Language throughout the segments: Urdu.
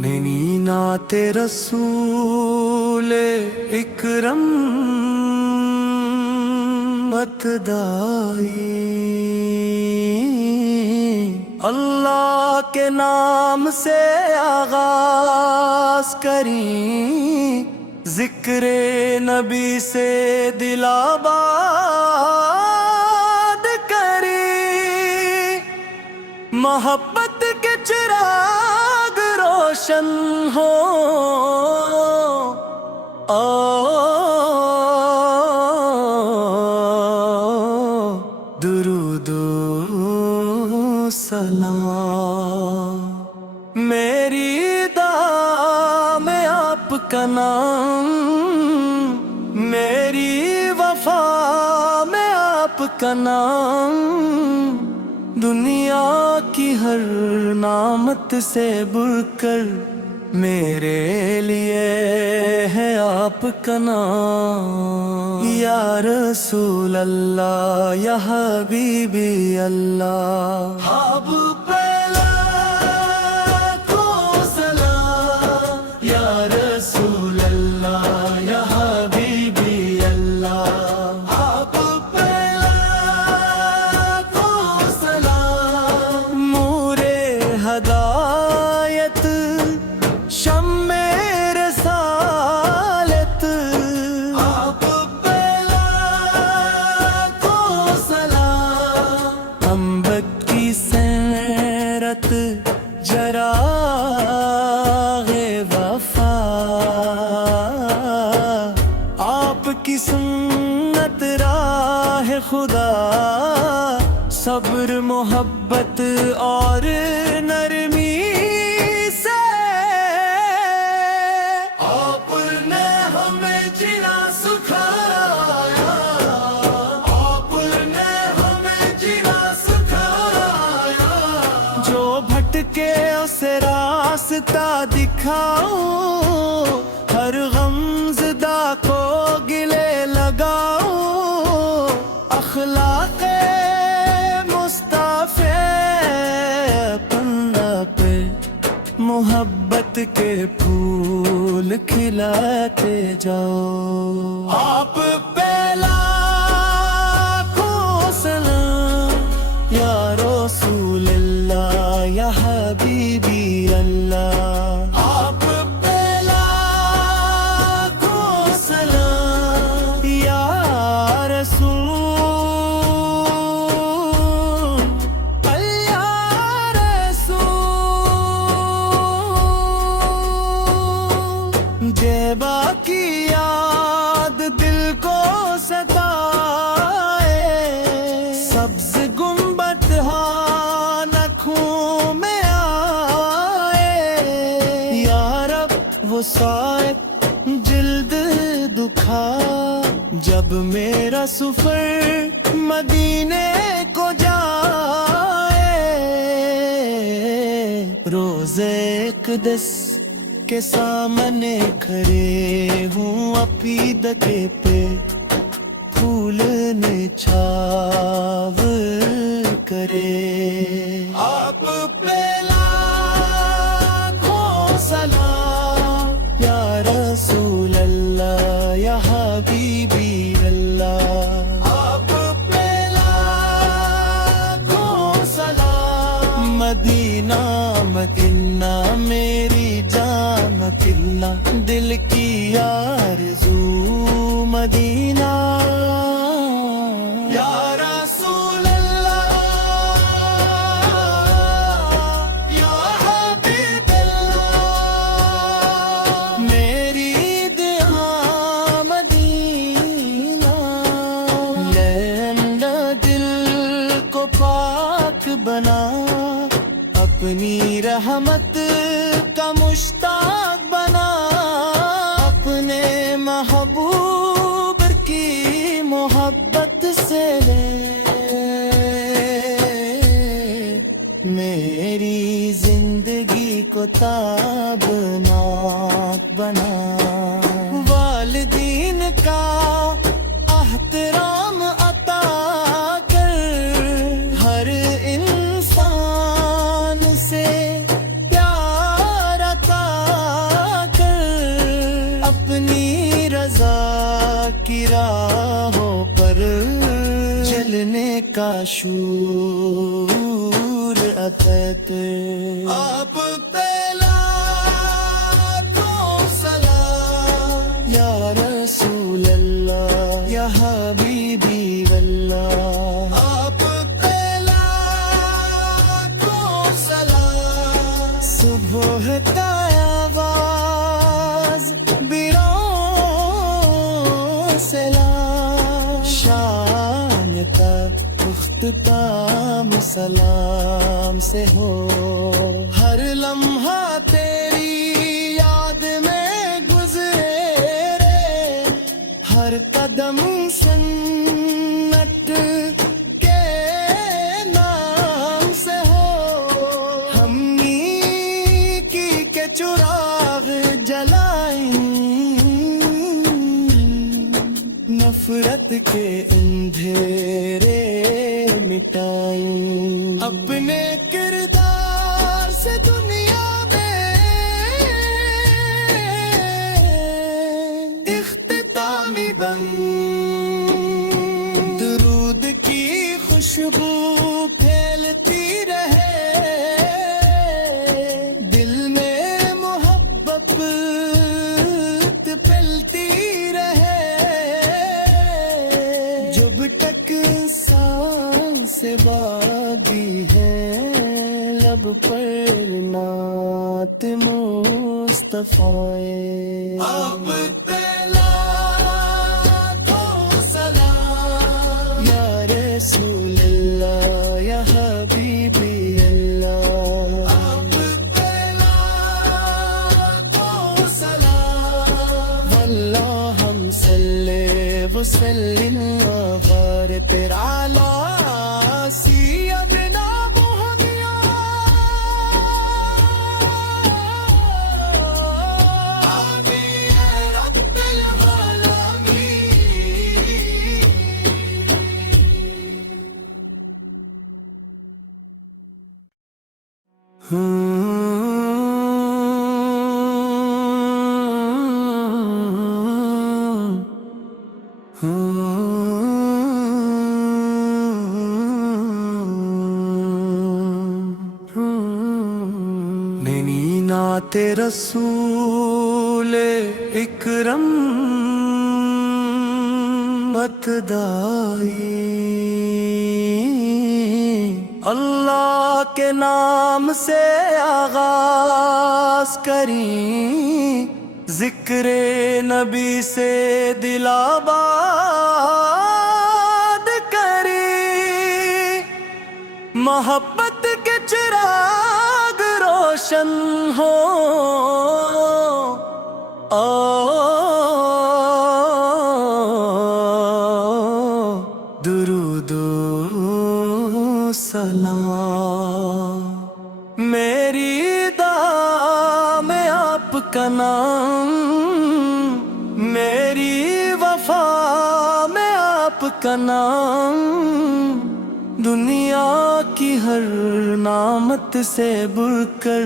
میری نعت رسول اکرم ابتدائی، اللہ کے نام سے آغاز کریں، ذکر نبی سے دل آباد کریں، محبت کے چراغ روشن ہو، درود و سلام، میری دعا میں آپ کا نام، میری وفا میں آپ کا نام، دنیا کی ہر نعمت سے بڑھ کر میرے لیے ہے آپ کا نام، یا رسول اللہ یا حبیبی اللہ، آپ پہلا کو سلام، یا رسول اللہ یا حبیبی اللہ، آپ پہلا کو سلام، نور ہدایت شمع رسالت، آپ پہلا کو سلام، انبت کی سیرت چراغ وفا، آپ کی سنت راہ خدا، صبر محبت اور نرمی سے آپ نے ہمیں جینا سکھایا، آپ نے ہمیں جینا سکھایا، جو بھٹکے اسے راستہ دکھاؤ، ہر غمزدہ کو گلے لگاؤ، اخلاق محبت کے پھول کھلاتے جاؤ، آپ پہلا کو سلام، یا رسول اللہ یا حبیبی اللہ، آپ پہلا کو سلام، یا رسول جیبا کی یاد دل کو ستائے، سبز گنبد نکھوں میں آئے، یا رب وہ سائے جلد دکھا، جب میرا سفر مدینے کو جائے، روزے اقدس کے سامنے کھڑے ہوں، عقیدتے پہ پھول نچھاور کرے، آپ پہلا کو سلام، یا رسول اللہ یا حبیبی اللہ، آپ پہلا کو سلام، مدینہ مدینہ میری جان مدینہ، دل کی آرزو مدینہ، یا رسول اللہ یا حبیب اللہ، میری دعا مدینہ، لینا دل کو پاک بنا، اپنی رحمت کا مشتاق بنا، اپنے محبوب کی محبت سے لے میری زندگی کو تابناک بنا، والدین کا احترام عطا کر، ہر انسان سے پیار عطا کر، اپنی رضا کی راہوں پر چلنے کا شعور عطا کر۔ آپ پہ لاکھوں سلام یا رسول اللہ یا حبیبی اللہ، آپ پہ لاکھوں سلام، صبح کا آواز بیروں سے لا، شام کا اختتام سلام سے ہو، ہر لمحہ تیری یاد میں گزرے، ہر قدم سنت کے نام سے ہو، ہم نیکی کے چراغ جلائیں، نفرت کے اندھیرے مٹائیں، اپنے کردار سے دنیا میں اختتامی بن، درود کی خوشبو پھیلتی رہے، دل میں محبت پھیلتی رہے، جب تک سانس باقی ہے لب پر نعت مصطفیٰ، آپ پہ لاکھوں سلام یا رسول اللہ یا حبیبی اللہ، آپ پہ لاکھوں سلام، اللہم صلی وسلم وبارک علی سیدنا محمد، آمین رب نینی نعت رسول اکرم بتدائی، اللہ کے نام سے آغاز کریں، ذکر نبی سے دل آباد کریں، محبت کے چراغ روشن ہو، درود و سلام، میری دعا میں آپ کا نام، میری وفا میں آپ کا نام، دنیا کی ہر نعمت سے بڑھ کر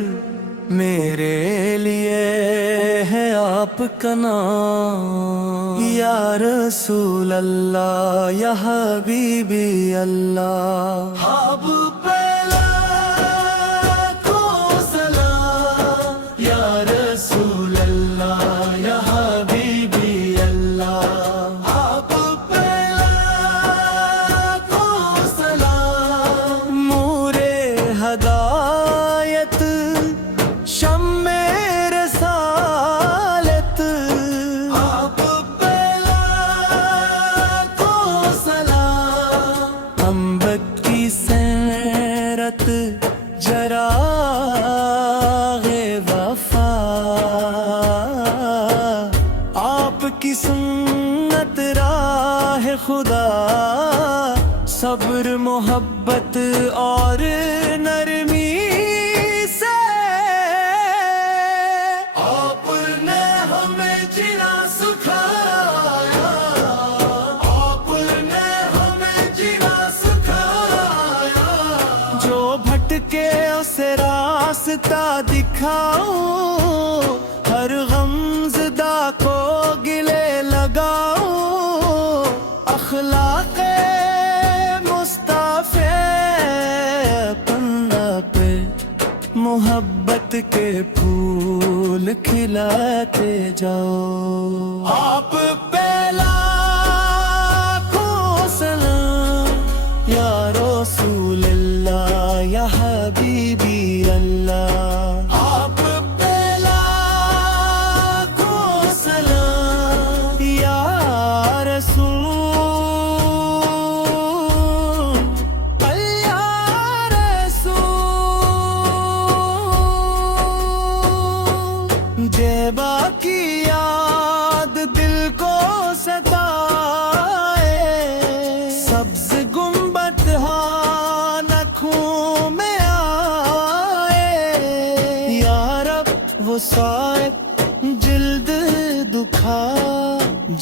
میرے لیے ہے آپ کا نام، یا رسول اللہ یا حبیبی اللہ، آپ پہ لاکھوں سلام یا رسول اللہ یا حبیبی اللہ، آپ پہ لاکھوں سلام، نور ہدایت شمع رسالت، آپ پہ لاکھوں سلام، انبت کی سیرت چراغ وفا، آپ کی سنت راہ خدا، صبر محبت اور نرمی سے راستہ دکھاؤ، ہر غم زدہ کو گلے لگاؤ، اخلاق مصطفیٰ پنہ پہ محبت کے پھول کھلاتے جاؤ۔ آپ پہ لاکھوں سلام یا رسول اللہ یا حبیبی اللہ، آپ پہ لاکھوں سلام یا رسول جیبا کی یاد دل کو ستائے، سبز گنبد نکھوں میں آئے، یا رب وہ سائق جلد دکھا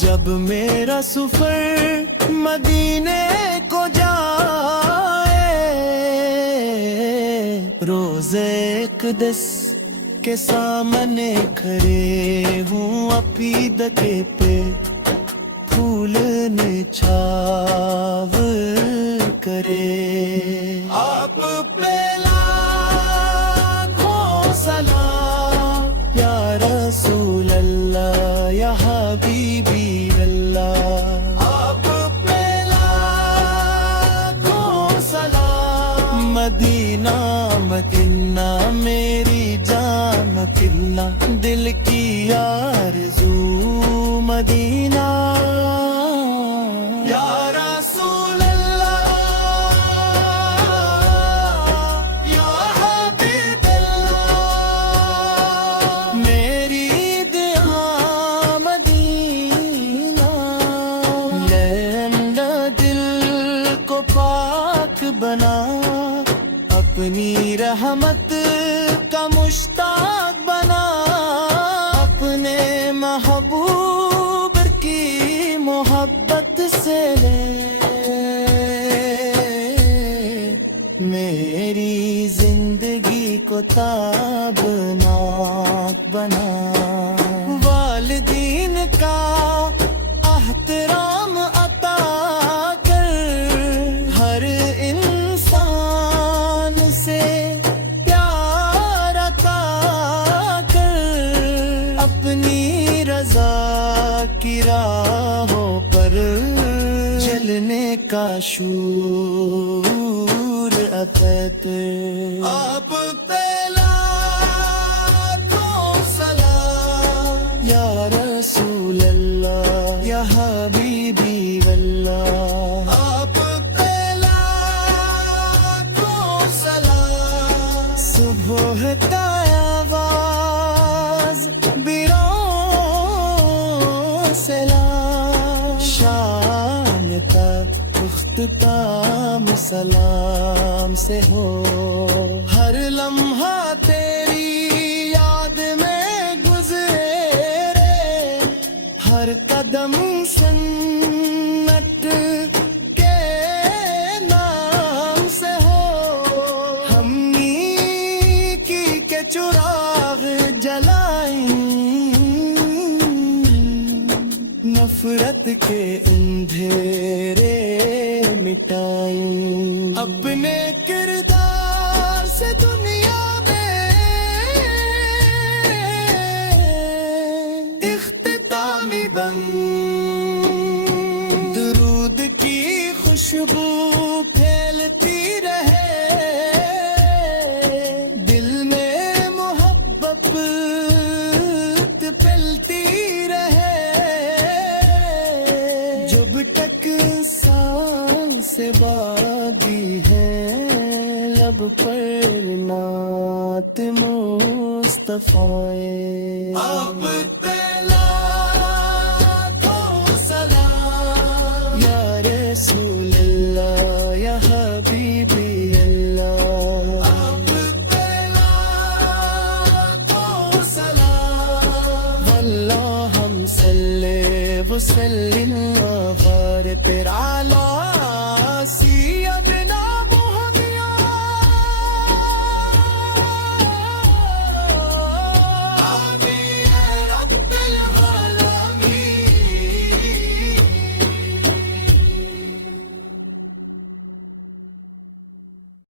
جب میرا سفر مدینے کو جائے، روزے اقدس کے سامنے کھڑے ہوں، عقیدتے پہ پھول نچھاور کرے، آپ پہ لاکھوں سلام یا رسول اللہ یا حبیبی اللہ، آپ پہ لاکھوں سلام، مدینہ مدینہ میری جان مدینہ، دل کی آرزو مدینہ، یا رسول اللہ یا حبیب اللہ، میری دعا مدینہ، لینا دل کو پاک بنا، اپنی رحمت کا مشتاق بنا، اپنے محبوب کی محبت سے لے میری زندگی کو تابناک بنا، والدین کا احترام عطا کر، ہر انسان سے اپنی رضا کی راہوں پر چلنے کا شعور عطا، آپ پہ لاکھوں سلام یا رسول اللہ یا حبیبی اللہ، آپ پہ لاکھوں سلام، صبح کا آواز سلام، شام تک اختتام سلام سے ہو، ہر لمحہ تیری یاد میں گزرے، ہر قدم سنت کے نام سے ہو، ہم نیکی کے چراغ جلائیں، نفرت کے اندھیرے مٹائیں، اپنے کردار سے دنیا میں اختتامی بند، درود کی خوشبو پھیلتی رہے، دل میں محبت پھیلتی رہے، جب تک سانس باقی ہے لب پر نعت مصطفیٰ، آپ پہ لاکھوں سلام یا رسول اللہ یا حبیبی اللہ، آپ پہ لاکھوں سلام، اللہم صلی وسلم وبارک علی سید